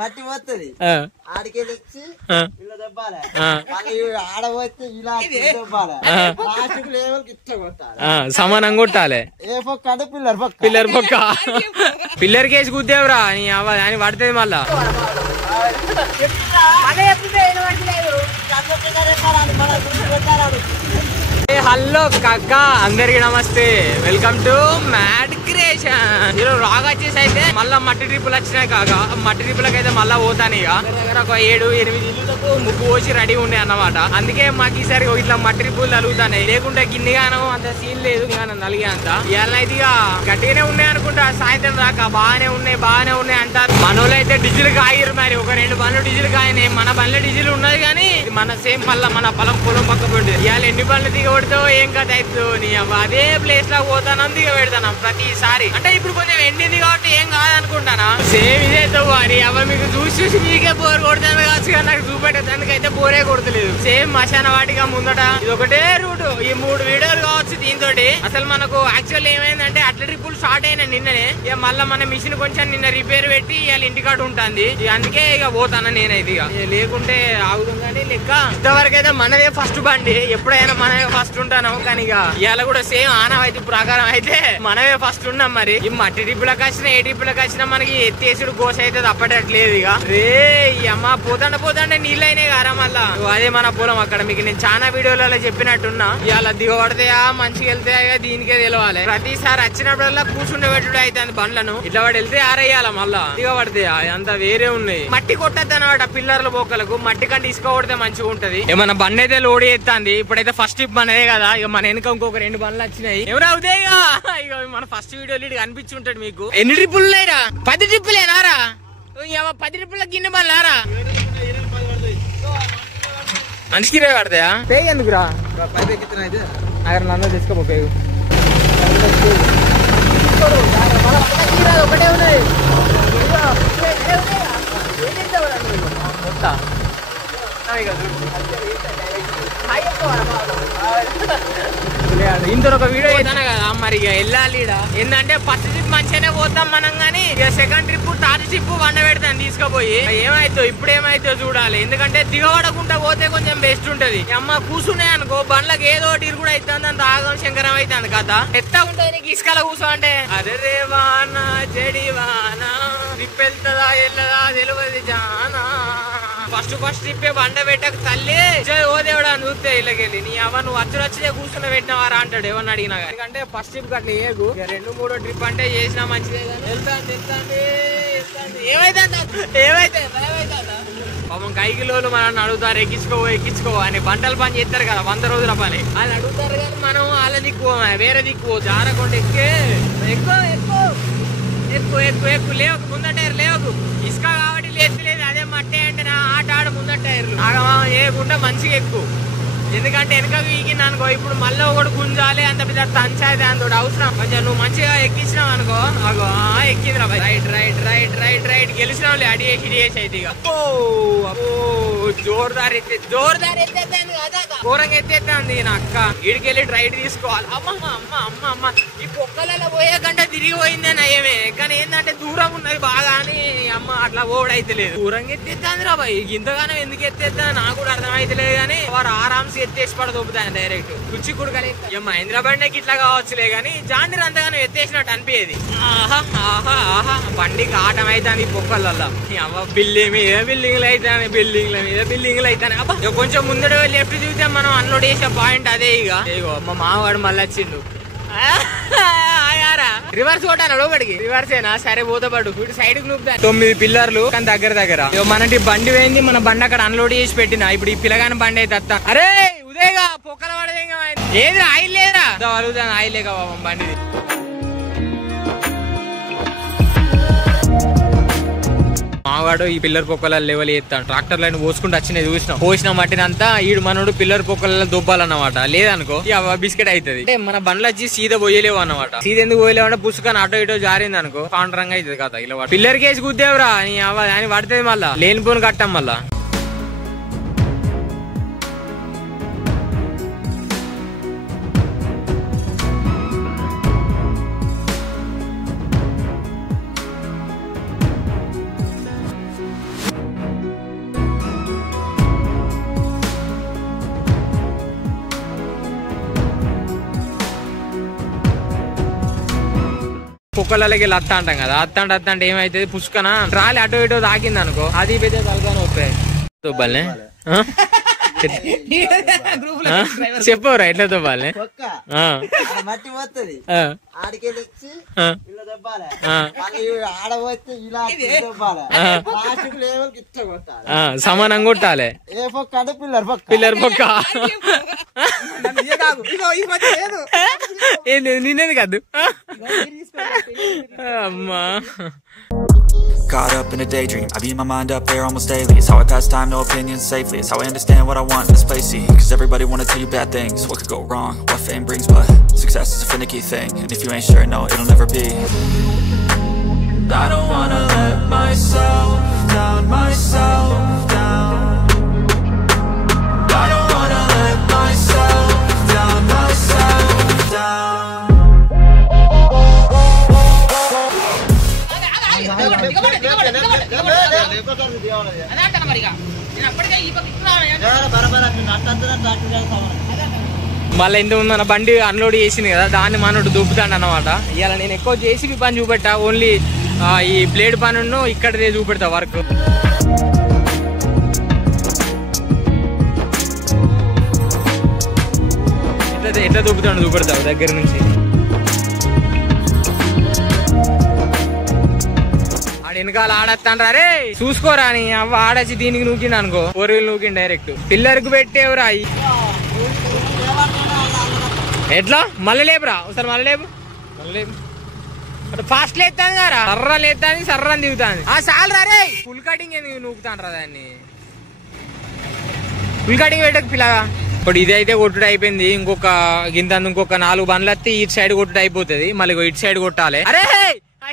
మట్టి పోతుంది ఆడికే తెచ్చి ఇలా దెబ్బాలి ఆడబోతే ఇలా దెబ్బాలి ఇట్లా కొట్టాలి సమానం కొట్టాలి. ఏ పొక్క అంటే పిల్లర్ పొక్క పిల్లర్ పొక్క పిల్లర్ కేసి గుద్దేవరా అని పడుతుంది మళ్ళా. హలో కాకా, అందరికి నమస్తే, వెల్కమ్ టు మ్యాడ్ క్రియేషన్. ఈరోజు రాగా వచ్చేసి అయితే మళ్ళా మట్టి ట్రిప్పులు వచ్చినాయి కాక. మట్టి ట్రిప్పులకి అయితే మళ్ళా పోతాను. ఇక దగ్గర ఒక 7-8 ఇల్లులకు ముగ్గు పోసి రెడీ ఉండే అన్నమాట. అందుకే మాకు ఈసారి ఇట్లా మట్టి ట్రిప్పులు తలుగుతాయి. లేకుంటే గిన్నెగానో అంత సీన్ లేదు, నలిగే అంత. ఇవాళ అయితే ఇక గట్టిగానే ఉన్నాయి అనుకుంటా. సాయంత్రం దాకా బాగానే ఉన్నాయి అంటారు. మనోళ్ళు అయితే డీజిల్ కాయరు. మరి ఒక 2 బండ్లు డీజిల్ కాయనే. మన బండ్ల డీజిల్ ఉన్నది కానీ మన సేమ్ మళ్ళీ మన పొలం పక్క పోయింది. ఇవాళ ఎన్ని బండ్లు దిగబడితో ఏం కథ అవుతుంది. అదే ప్లేస్ లో పోతాను దిగ పెడతాను ప్రతిసారి. అంటే ఇప్పుడు కొంచెం ఎండింది కాబట్టి ఏం కాదనుకుంటానా. సేమ్ ఇదే అని అవ మీకు చూసి మీకే బోర్ కొడుతుంది కావచ్చు, కానీ నాకు చూపెట్టేందుకు అయితే బోరే కొడతలేదు. సేమ్ మశాన వాటిగా ముందట ఇది ఒకటే రూట్. ఈ 3 వీడియోలు కావచ్చు దీంతో. అసలు మనకు యాక్చువల్ ఏమైందంటే అట్లా ట్రిప్పులు స్టార్ట్ అయినా నిన్ననే. ఇక మళ్ళీ మన మిషన్ కొంచెం నిన్న రిపేర్ పెట్టి ఇవాళ ఇంటికాడ ఉంటుంది. అందుకే ఇక పోతాను నేనైతే. ఇక లేకుంటే ఆగుతుంది కానీ లెక్క. ఇంతవరకు అయితే మనదే ఫస్ట్ బండి. ఎప్పుడైనా మనమే ఫస్ట్ ఉంటాను. కానీ ఇక ఇవాళ కూడా సేమ్ ఆనవాయితీ ప్రకారం అయితే మనమే ఫస్ట్ ఉన్నాం. మరి ఈ మట్టి ట్రిప్పులకు వచ్చినా ఏ ట్రిప్పులకు వచ్చినా మనకి ఎత్తేసుడు గోస అయితే తప్పటట్లేదు. ఇక రే అమ్మ పోతాండే నీళ్ళు అయినాయి కారా మళ్ళా. అదే మన పొలం అక్కడ. మీకు నేను చాలా వీడియోలలో చెప్పినట్టున్నా. ఇవాళ దిగబడతాయా మంచిగా వెళ్తాయా దీనికే తెలవాలి. ప్రతిసారి వచ్చినప్పుడల్లా కూర్చుండే పెట్టుడు అయితే బండ్లను ఇట్లా వాడు వెళ్తే ఆరేయాల మళ్ళా దిగబడతాయా. అంత వేరే ఉన్నాయి. మట్టి కొట్టద్దు అనమాట పిల్లర్ల బొక్కలకు. మట్టి కంటే ఇసుక కొడితే మంచిగా ఉంటది. ఏమన్నా బండి అయితే లోడ్ చేస్తుంది. ఇప్పుడైతే ఫస్ట్ ట్రిప్ మనదే కదా. ఇక మన వెనుక ఇంకొక 2 బండ్లు వచ్చినాయి. ఎవరు అవుతాయి ఇక మన ఫస్ట్ వీడియో లీడ్ కనిపించి ఉంటాడు మీకు. ఎన్ని ట్రిప్పులు ఉన్నాయిరా? 10 ట్రిప్పులేనారా? 10 ట్రిప్పుల గిన్నె బండ్లారా? మనిషికి 20 పడతాయా? పేగు ఎందుకురా? అక్కడ నన్ను తీసుకోపో పేగు. ఒకటే ఉన్నాయి. ఇంత ఒక వీడియో అవుతానే కదా మరి. ఇక వెళ్ళాలి. ఏంటంటే ఫస్ట్ ట్రిప్ మంచిగానే పోతాం మనం, కానీ ఇక సెకండ్ ట్రిప్ థర్డ్ ట్రిప్ వండ పెడతాను తీసుకుపోయి. ఏమైతే ఇప్పుడు ఏమైతే చూడాలి. ఎందుకంటే దిగబడకుండా పోతే కొంచెం బెస్ట్ ఉంటది. అమ్మ కూర్చున్నాయి అనుకో బండ్లకు ఏదో ఒకటి కూడా అవుతుంది. అంత ఆగం శంకరం అవుతుంది కథ. ఎత్త ఉంటుంది నీకు ఇసుకల కూర్చో అంటే. అదే రేవానా చెడివానా ట్రిప్ వెళ్తుందా వెళ్ళదా తెలియదు జానా. ఫస్ట్ ట్రిప్ బండ పెట్టక తల్లి ఓ దేవుడా అని చూస్తే ఇళ్ళకెళ్ళి నీ అవ నువ్వు వచ్చే కూర్చుని పెట్టినవారా అంటాడు ఎవరిని అడిగినా. ఎందుకంటే ఫస్ట్ ట్రిప్ అట్లా ఏగు 2-3 ట్రిప్ అంటే చేసినా మంచిదే. ఏమైతే పాపం కైకిలోలు మనం అడుగుతారు ఎక్కించుకో అని. బంటలు పని చేస్తారు కదా 100 రోజుల పని. వాళ్ళు అడుగుతారు కానీ మనం వాళ్ళ దిక్కు వేరే దిక్కు జారకుండా ఎక్కువ లేవకు. ముందర టైర్ లేవకు. ఇసుక కాబట్టి లేదు. అదే మట్టే అంటే నా ఆట ముందర టైర్లు ఆగమా ఏకుండా మంచిగా ఎక్కువ. ఎందుకంటే వెనక వీకింది అనుకో ఇప్పుడు మళ్ళీ ఒకటి గుంజాలి. అంత పెద్ద పంచాయతీ అంత అవసరం. కొంచెం నువ్వు మంచిగా ఎక్కించినావు అనుకో. అగో ఎక్కిందిరా రైట్ గెలిచినావులే. అడి చేసి అయితే ఇక జోరుదారు ఎత్తేస్తాను కదా. ఘోరంగా ఎత్తేస్తాంది నా అక్క. ఇడికెళ్ళి రైట్ తీసుకోవాలి. అమ్మ ఈ పొక్కలలో పోయే కంటే తిరిగి పోయిందే నయమే. కానీ ఏంటంటే దూరం ఉన్నది బాగా అని అమ్మ అట్లా ఓడైతే లేదు. దూరంగా ఎత్తేస్తాంది రా బాయ్. ఇంతగానో ఎందుకు ఎత్తేస్తాను నాకు కూడా అర్థమైతలేదు. కానీ వారు ఆరామ్స్ ఎత్తేసి పడదొప్పుతాను డైరెక్ట్ కుర్చీ కుడకలే. హైదరాబాద్ ఇట్లా కావచ్చులే కానీ జాండీర్ అంతగానో ఎత్తేసినట్టు అనిపించేది. ఆహా బండికి ఆటం అవుతాను ఈ పొక్కలల్లో. బిల్డింగ్లు అవుతాయి బిల్డింగ్లు అవుతాయి. అబ్బా కొంచెం ముందడు లెఫ్ట్ చూస్తే మనం అన్లోడ్ చేసే పాయింట్ అదే. ఇగో మా మామగాడు మళ్ళీ వచ్చిండు. రివర్స్ కొట్టాను లోపలికి. రివర్స్ ఏనా సరే పోతాడు. ఇటు సైడ్ కు 9 పిల్లర్లు కానీ దగ్గర మనటి బండి పోయింది. మన బండి అక్కడ అన్లోడ్ చేసి పెట్టిన. ఇప్పుడు ఈ పిల్లగాని బండి అయితే అత్త. అరే ఉదయగా పొక్కల పడదేగా ఏది ఆయిల్ లేదురా. ఆయిల్ లేక బాబా బండిది. మావాడు ఈ పిల్లర్ పొక్కల లెవెల్ ఎత్తాడు. ట్రాక్టర్ లైన్ పోసుకుంటూ వచ్చినాయి చూసినాం. పోసిన మట్టినంతా ఈడు మనోడు పిల్లర్ పొక్కల దొబ్బాలన్నమాట. లేదనుకో బిస్కెట్ అవుతుంది. అంటే మన బండ్లు వచ్చి సీదా పోయలేవు అన్నమాట. సీద ఎందుకు పోయలేవు అంటే పుసుకొని అటో ఇటో జారింది అనుకో పాండరంగా అవుతుంది కదా. ఇలా పిల్లర్ కేసి గుద్దేవరా అని పడుతుంది. మళ్ళా లేనిపోని కట్టం మళ్ళా. బొక్కలకి వెళ్ళి అత్త అంటాం కదా, అత్త అంటే ఏమైతుంది పుష్కన రాలి అటు ఇటు తాకింది అనుకో, అది పెద్ద తలకాయ నొప్పి. దుబ్బల్నే చెప్పవరా ఎట్లా దుబ్బాలే? మట్టి పోతుంది ఆడికెళ్ళి వచ్చి ఇలా దెబ్బాలి, ఆడ పోతే ఇలా దెబ్బాలి, లేవల్కి ఇట్లా కొట్టాలి, సమానంగా కొట్టాలి. ఏ పొక్క అంటే పిల్లర్ పొక్క. పిల్లర్ పొక్క నిన్నది కాదు అమ్మా. Caught up in a daydream, I beat my mind up there almost daily. It's how I pass time, no opinions safely. It's how I understand what I want in this place, see. Cause everybody wanna tell you bad things, what could go wrong, what fame brings. But success is a finicky thing, and if you ain't sure, no, it'll never be. I don't wanna let myself down, myself down. I don't wanna let myself down, myself down. మళ్ళీ ఇంత ముందు మన బండి unload చేసింది కదా, దాన్ని మనోడు దూపుతాడు అన్నమాట. ఇవాళ నేను ఎక్కువ జేసీబీ పని చూపెట్టా, ఓన్లీ ఈ బ్లేడ్ పని ఇక్కడ చూపెడతా వర్క్. ఎట్లా దూపుతాడు చూపెడతావు దగ్గర నుంచి. వెనకాల ఆడత్తాను రే చూసుకోరా అని అవ్వ ఆడచ్చి దీనికి నూకిండు అనుకో, ఒరువులు నూకిండు డైరెక్ట్ పిల్లర్ కు పెట్టేవరా. ఎట్లా మళ్ళీ లేపురా ఒకసారి, మళ్ళీ లేపు ఫాస్ట్ లేస్తాను కదా, సర్ర లేస్తాను సర్రని దిగుతాను. చాలు రా రే, ఫుల్ కటింగ్ ఎందుకు నూకుతాను రా దాన్ని, ఫుల్ కటింగ్ పెట్టకు పిల్లగా. ఇప్పుడు ఇదైతే కొట్టుడు అయిపోయింది, ఇంకొక గింత ఇంకొక 4 బండ్లు వస్తే ఇటు సైడ్ కొట్టుడు అయిపోతుంది, మళ్ళీ ఇటు సైడ్ కొట్టాలి. అరే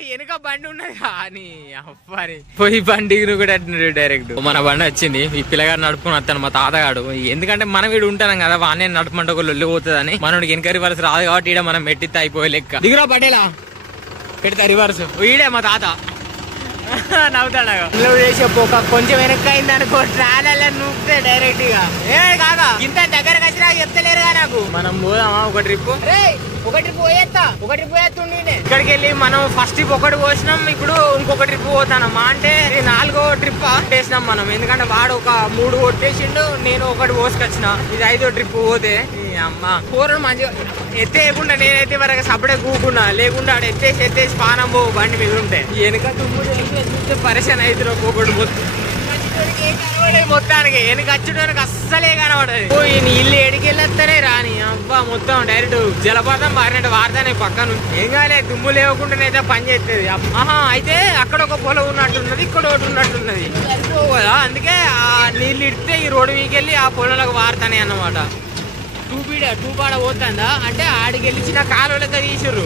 వెనక బండి ఉన్నది కానీ అవ్వని పోయి బండికి కూడా డైరెక్ట్ మన బండి వచ్చింది. ఈ పిల్లగాడు నడుపుకుని వస్తాను మా తాతగాడు, ఎందుకంటే మనం వీడు ఉంటాం కదా, వానే నడుపుమంటే ఒక లొల్లి పోతుందని. మనోడికి వెనక రివర్స్ రాదు కాబట్టి ఈడ మనం మెట్టితే అయిపోయే లెక్క. దిగురా పడేలా పెడతా రివర్స్, ఈడే మా తాత నవ్వుతాడు. చేసి కొంచెం వెనక్కి అయింది అనుకో, ట్రాలెల్ నూపితే డైరెక్ట్ గా ఏ కాగా ఇంత దగ్గరకు వచ్చినా చెప్తలేరుగా నాకు. మనం పోదామా ఒక ట్రిప్, ఒక ట్రిప్ పోయేస్తా, ఒక ట్రిప్ పోయేస్తుండే. ఇక్కడికి వెళ్ళి మనం ఫస్ట్ ట్రిప్ ఒకటి పోసినాం, ఇప్పుడు ఇంకొక ట్రిప్ పోతానమ్మా. అంటే 4వ ట్రిప్ వేసినాం మనం, ఎందుకంటే వాడు ఒక 3 కొట్టేసిండు, నేను ఒకటి పోసుకొచ్చిన, ఇది 5వ ట్రిప్ పోతే అమ్మ కూరలు మంచిగా ఎత్తేయకుండా నేనైతే వరకు సపడే కూకున్నా, లేకుండా ఆడ ఎత్తేసి పానం పో బండి మీద ఉంటే వెనక చూస్తే పరిశాన్ అవుతున్నా పోకూడదు మొత్తానికి. వెనక వచ్చేటానికి అస్సలే కనబడదు. ఇల్లు ఎడికెళ్ళొస్తానే రాని అబ్బా మొత్తం డైరెక్ట్ జలపాతం బారినట్టు వాడతానే పక్కన. ఏం కాలే దుమ్ము లేకుండానైతే పని చేస్తుంది. అయితే అక్కడ ఒక పొలం ఉన్నట్టున్నది, ఇక్కడ ఒకటి ఉన్నట్టున్నది కదా, అందుకే ఆ నీళ్ళు ఇడితే ఈ రోడ్డు వీకెళ్ళి ఆ పొలంలోకి వాడతానే అన్నమాట. టూ పాడ పోతుందా అంటే ఆడికి వెళ్ళిన కాలువలతో తీసిర్రు,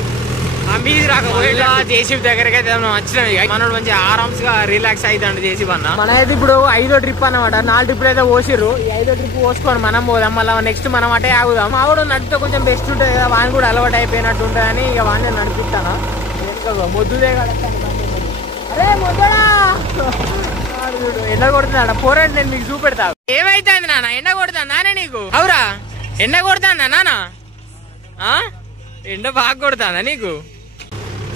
ఆ మీది రాకపోయినా జేసీబీ దగ్గరకి అయితే వచ్చినాం. ఇక మనోడు మంచి ఆరామ్స్ గా రిలాక్స్ అవుతాడు జేసీబీ అన్న. మన అయితే ఇప్పుడు 5వ ట్రిప్ అన్నమాట, 4 ట్రిప్లు అయితే పోసిర్రు. ఈ 5వ ట్రిప్ పోసుకొని మనం పోదాం, మళ్ళీ నెక్స్ట్ మనం అటే ఆగుదాం. మావాడు నడిపితే కొంచెం బెస్ట్ ఉంటుంది కదా, వాని కూడా అలవాటు అయిపోయినట్టు ఉంటుంది అని ఇక వాడిని నడిపిస్తాను. మొద్దుదే కడతాను. అరే మొద్దడా ఎండ కొడుతున్నాడ పోరండి, నేను మీకు చూపెడతా. ఏమైతుంది నాన్న, ఎండ కొడతా నానే నీకు? అవురా ఎండ కొడతానా నాన్న? ఎండ బాగా కొడతానా నీకు?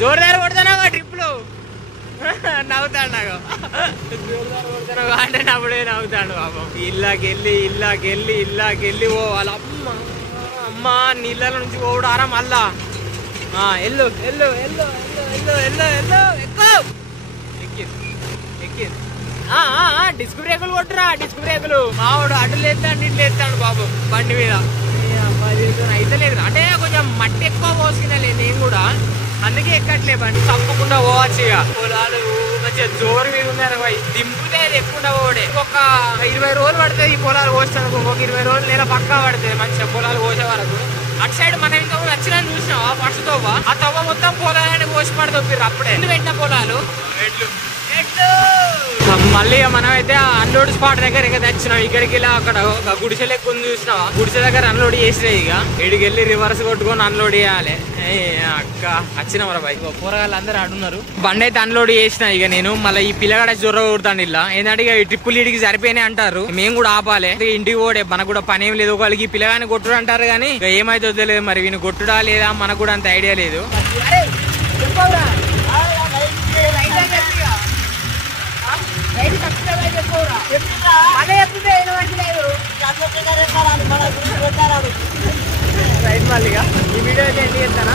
జోరుదారు కొడతానా ట్రిప్లు? నవ్వుతాడు నాకు, జోరుదారు కొడతాను అంటే నవ్వుడే నవ్వుతాడు పాపం. ఇల్లాకెళ్ళి పోవాలి. అమ్మ నీళ్ళ నుంచి పోవడారా మళ్ళా. ఎల్లు ఎక్కి డిస్క్ బ్రేకులు కొట్టురా, డిస్క్ బ్రేకులు. మావాడు అడ్డు లేస్తాడు ఇట్లు లేస్తాడు బాబు బండి మీద. అయితే లేదు అంటే కొంచెం మట్టి ఎక్కువ పోసుకున్నాలే నేను కూడా, అందుకే ఎక్కట్లే బండి. తప్పకుండా పోవచ్చు. ఇక పొలాలు మంచిగా జోరు మీద ఉన్నారు, దింపుతే ఎక్కువ పోడే. ఒక 20 రోజులు పడుతుంది ఈ పొలాలు కోస్తాను, ఇంకొక 20 రోజులు నెల పక్కా పడుతుంది మంచిగా పొలాలు కోసే వరకు. అటు సైడ్ మనం ఇంకా నచ్చిన చూసినావా ఫస్ట్ తవ్వ, ఆ తవ్వ మొత్తం పొలాలని కోసి పడుతుంది అప్పుడే పెట్టిన పొలాలు. మళ్ళీ మనం అయితే అన్లోడ్ స్పాట్ దగ్గర ఇక తెచ్చినాం. ఇక్కడికి వెళ్ళి అక్కడ ఒక గుడిసె లెక్క ఉంది చూసినావా, గుడిసె దగ్గర అన్లోడ్ చేసినాయి. ఇక ఇడికి వెళ్ళి రివర్స్ కొట్టుకొని అన్లోడ్ చేయాలి. అక్క వచ్చిన మరి బైక్ కూరగాయలు అందరూ ఆడున్నారు. బండి అయితే అన్లోడ్ చేసిన ఇక నేను. మళ్ళీ ఈ పిల్లగాడ జొర్ర కొడతాను ఇలా, ఏంటంటే ఇక ట్రిప్పులు ఇడికి సరిపోయినాయి అంటారు, మేము కూడా ఆపాలి. ఇంటికి పోడే మనకు కూడా పని ఏం లేదు. ఒకళ్ళకి ఈ పిల్లగాని కొట్టుడు అంటారు కానీ ఇక ఏమైతే తెలియదు మరి, వీని కొట్టుడా లేదా మనకు కూడా అంత ఐడియా లేదు. చూడాలి ఇక. ఈ వీడియో అయితే ఎండ్ చేస్తానా.